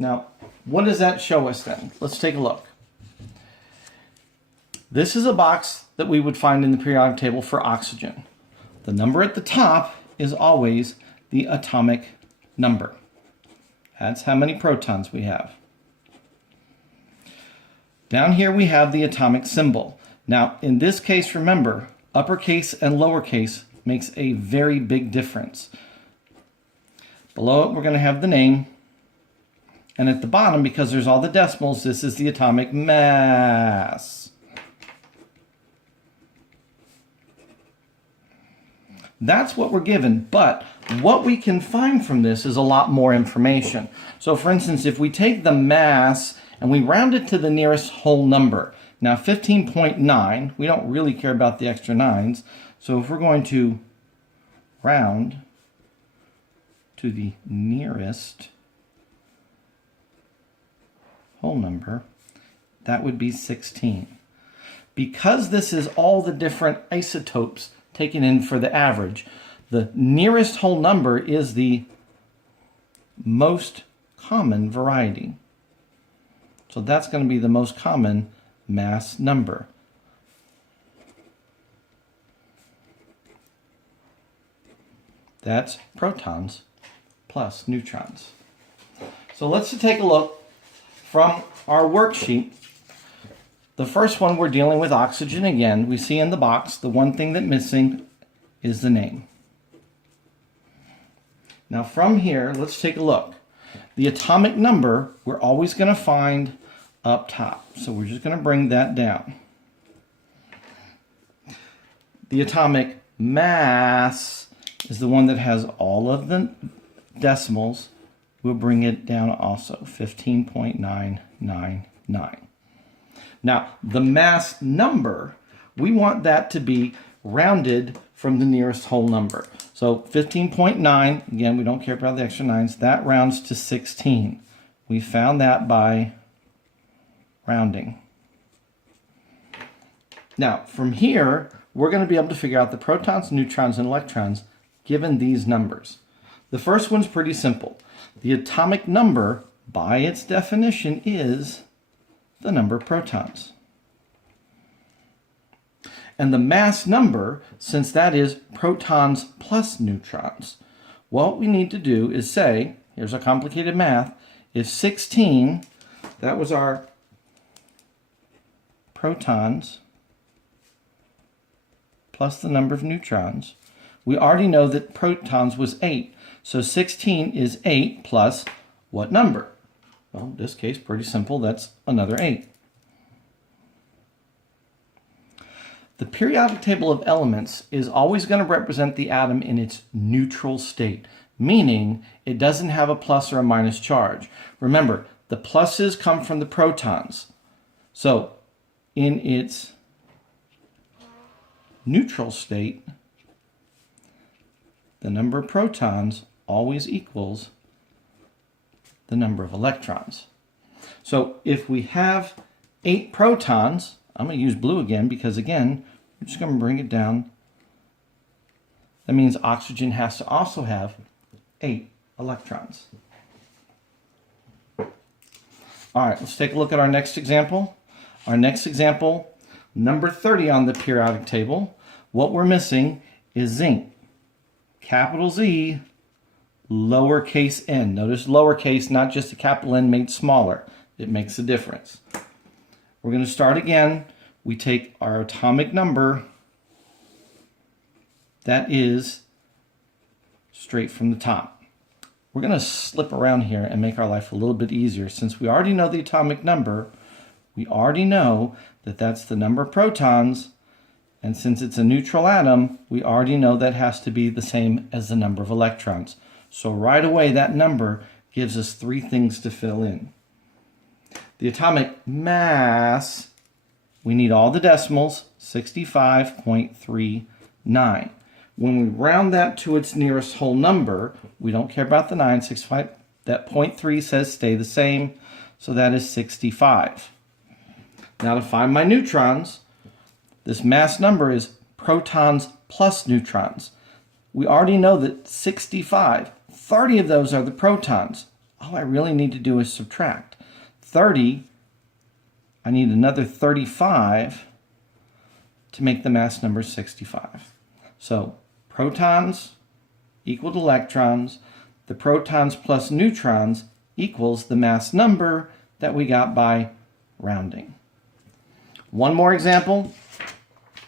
Now, what does that show us then? Let's take a look. This is a box that we would find in the periodic table for oxygen. The number at the top is always the atomic number. That's how many protons we have. Down here we have the atomic symbol. Now, in this case, remember, uppercase and lowercase makes a very big difference. Below it, we're going to have the name. And at the bottom, because there's all the decimals, this is the atomic mass. That's what we're given, but what we can find from this is a lot more information. So for instance, if we take the mass and we round it to the nearest whole number. Now 15.9, we don't really care about the extra nines, so if we're going to round to the nearest whole number, that would be 16. Because this is all the different isotopes taken in for the average, the nearest whole number is the most common variety. So that's going to be the most common mass number. That's protons plus neutrons. So let's take a look from our worksheet. The first one, we're dealing with oxygen again. We see in the box, the one thing that's missing is the name. Now from here, let's take a look. The atomic number, we're always going to find up top. So we're just going to bring that down. The atomic mass is the one that has all of the decimals. We'll bring it down also, 15.999. Now, the mass number, we want that to be rounded from the nearest whole number. So 15.9, again, we don't care about the extra nines, that rounds to 16. We found that by rounding. Now, from here, we're going to be able to figure out the protons, neutrons, and electrons given these numbers. The first one's pretty simple. The atomic number, by its definition, is the number of protons. And the mass number, since that is protons plus neutrons, what we need to do is say, here's a complicated math, if 16, that was our protons plus the number of neutrons, we already know that protons was 8. So 16 is 8 plus what number? Well, in this case, pretty simple. That's another 8. The periodic table of elements is always going to represent the atom in its neutral state, meaning it doesn't have a plus or a minus charge. Remember, the pluses come from the protons. So in its neutral state, the number of protons always equals the number of electrons. So if we have 8 protons, I'm going to use blue again because, again, we're just going to bring it down. That means oxygen has to also have 8 electrons. All right, let's take a look at our next example. Our next example, number 30 on the periodic table. What we're missing is zinc. Capital Z, lowercase n. Notice lowercase, not just a capital N made smaller. It makes a difference. We're going to start again. We take our atomic number. That is straight from the top. We're going to slip around here and make our life a little bit easier. Since we already know the atomic number, we already know that that's the number of protons. And since it's a neutral atom, we already know that has to be the same as the number of electrons. So right away, that number gives us 3 things to fill in. The atomic mass, we need all the decimals, 65.39. When we round that to its nearest whole number, we don't care about the 9, 65. That 0.3 says stay the same, so that is 65. Now to find my neutrons, this mass number is protons plus neutrons. We already know that 65, 30 of those are the protons. all I really need to do is subtract. 30, I need another 35 to make the mass number 65. So protons equal to electrons. The protons plus neutrons equals the mass number that we got by rounding. One more example.